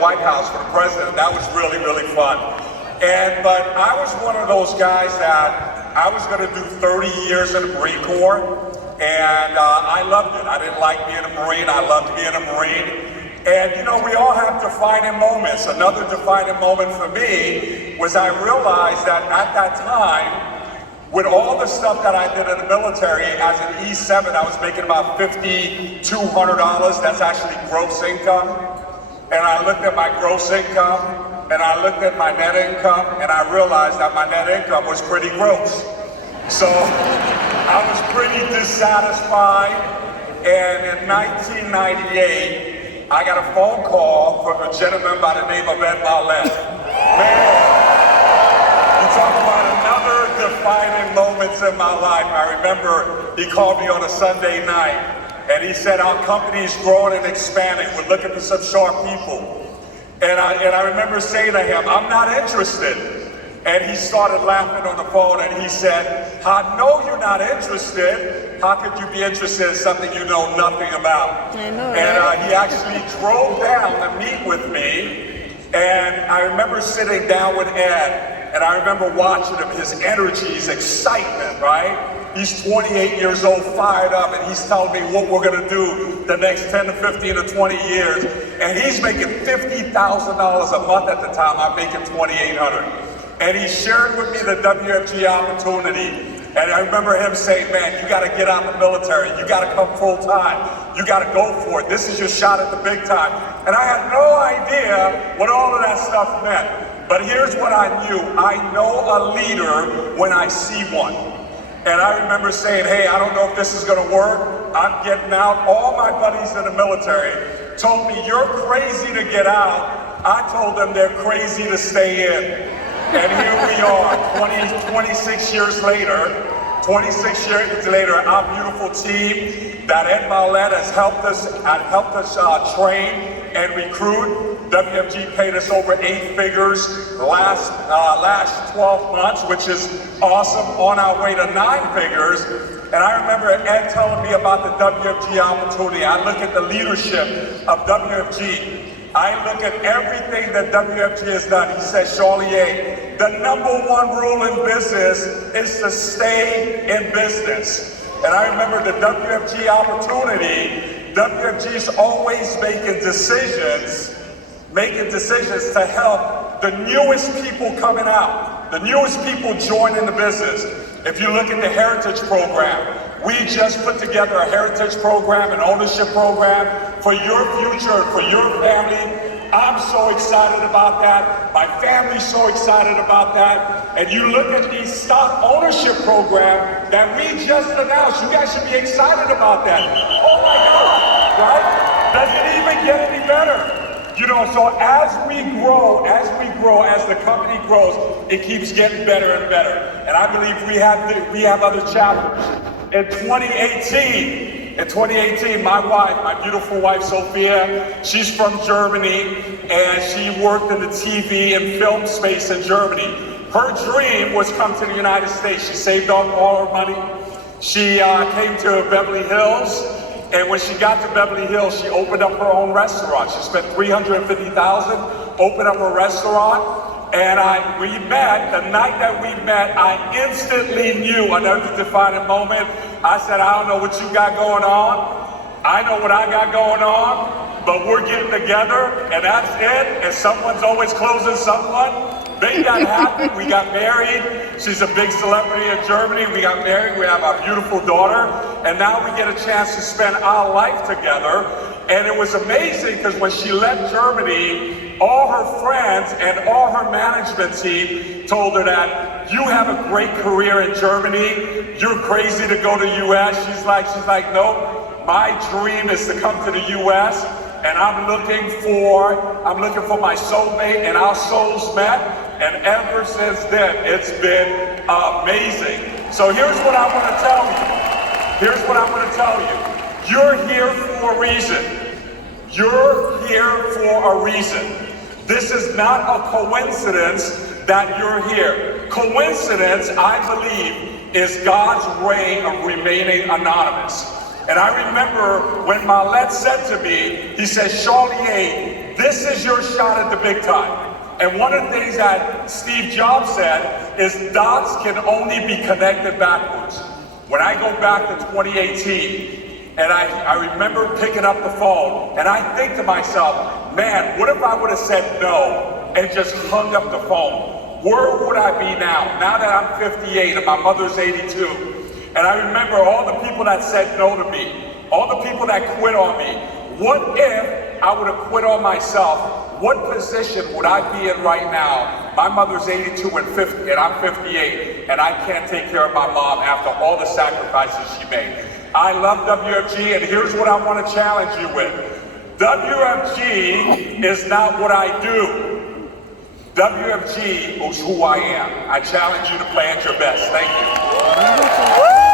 White House for the president. That was really, really fun. But I was one of those guys that I was going to do 30 years in the Marine Corps, and I loved it. I didn't like being a Marine. I loved being a Marine. And you know, we all have defining moments. Another defining moment for me was I realized that at that time, with all the stuff that I did in the military, as an E7, I was making about $5,200. That's actually gross income. And I looked at my gross income, and I looked at my net income, and I realized that my net income was pretty gross. So I was pretty dissatisfied, and in 1998, I got a phone call from a gentleman by the name of Ed Mallett. Man, you talk about another defining moments in my life. I remember he called me on a Sunday night, and he said, our company's growing and expanding. We're looking for some sharp people. And I remember saying to him, I'm not interested. And he started laughing on the phone, and he said, I know you're not interested. How could you be interested in something you know nothing about? I know, and right? he actually drove down to meet with me. And I remember sitting down with Ed, and I remember watching him, his energy, his excitement, right? He's 28 years old, fired up, and he's telling me what we're gonna do the next 10 to 15 to 20 years. And he's making $50,000 a month at the time. I'm making $2,800. And he shared with me the WFG opportunity. And I remember him saying, man, you gotta get out of the military. You gotta come full time. You gotta go for it. This is your shot at the big time. And I had no idea what all of that stuff meant. But here's what I knew. I know a leader when I see one. And I remember saying, hey, I don't know if this is gonna work. I'm getting out. All my buddies in the military told me, you're crazy to get out. I told them they're crazy to stay in. And here we are, 26 years later, our beautiful team that Ed Mallett has helped us train and recruit. WFG paid us over 8 figures last 12 months, which is awesome, on our way to 9 figures. And I remember Ed telling me about the WFG opportunity. I look at the leadership of WFG. I look at everything that WFG has done. He says, Charlier, the #1 rule in business is to stay in business. And I remember the WFG opportunity. WFG's always making decisions to help the newest people coming out, the newest people joining the business. If you look at the Heritage Program, we just put together a heritage program, an ownership program for your future, for your family. I'm so excited about that. My family's so excited about that. And you look at the stock ownership program that we just announced. You guys should be excited about that. Oh my God, right? Does it even get any better? You know, so as we grow, as the company grows, it keeps getting better and better. And I believe we have other chapters. In 2018, my beautiful wife, Sophia, she's from Germany, and she worked in the TV and film space in Germany. Her dream was come to the United States. She saved up all her money. She came to Beverly Hills, and when she got to Beverly Hills, she opened up her own restaurant. She spent $350,000, opened up a restaurant. And we met, the night that we met, I instantly knew another defining moment. I said, I don't know what you got going on. I know what I got going on, but we're getting together, and that's it. And someone's always closing someone. They got happy, we got married. She's a big celebrity in Germany. We got married, we have our beautiful daughter. And now we get a chance to spend our life together. And it was amazing because when she left Germany, all her friends and all her management team told her that you have a great career in Germany. You're crazy to go to US. She's like, no, my dream is to come to the US, and I'm looking for my soulmate, and our souls met. And ever since then, it's been amazing. So here's what I want to tell you. You're here for a reason. You're here for a reason. This is not a coincidence that you're here. Coincidence, I believe, is God's way of remaining anonymous. And I remember when Mallett said to me, he said, Charlier, this is your shot at the big time. And one of the things that Steve Jobs said is dots can only be connected backwards. When I go back to 2018, and I remember picking up the phone, and I think to myself, man, what if I would have said no and just hung up the phone? Where would I be now? Now that I'm 58 and my mother's 82. And I remember all the people that said no to me, all the people that quit on me. What if I would have quit on myself? What position would I be in right now? My mother's 82 and 50, and I'm 58, and I can't take care of my mom after all the sacrifices she made. I love WFG, and here's what I want to challenge you with. WFG is not what I do. WFG is who I am. I challenge you to play at your best. Thank you.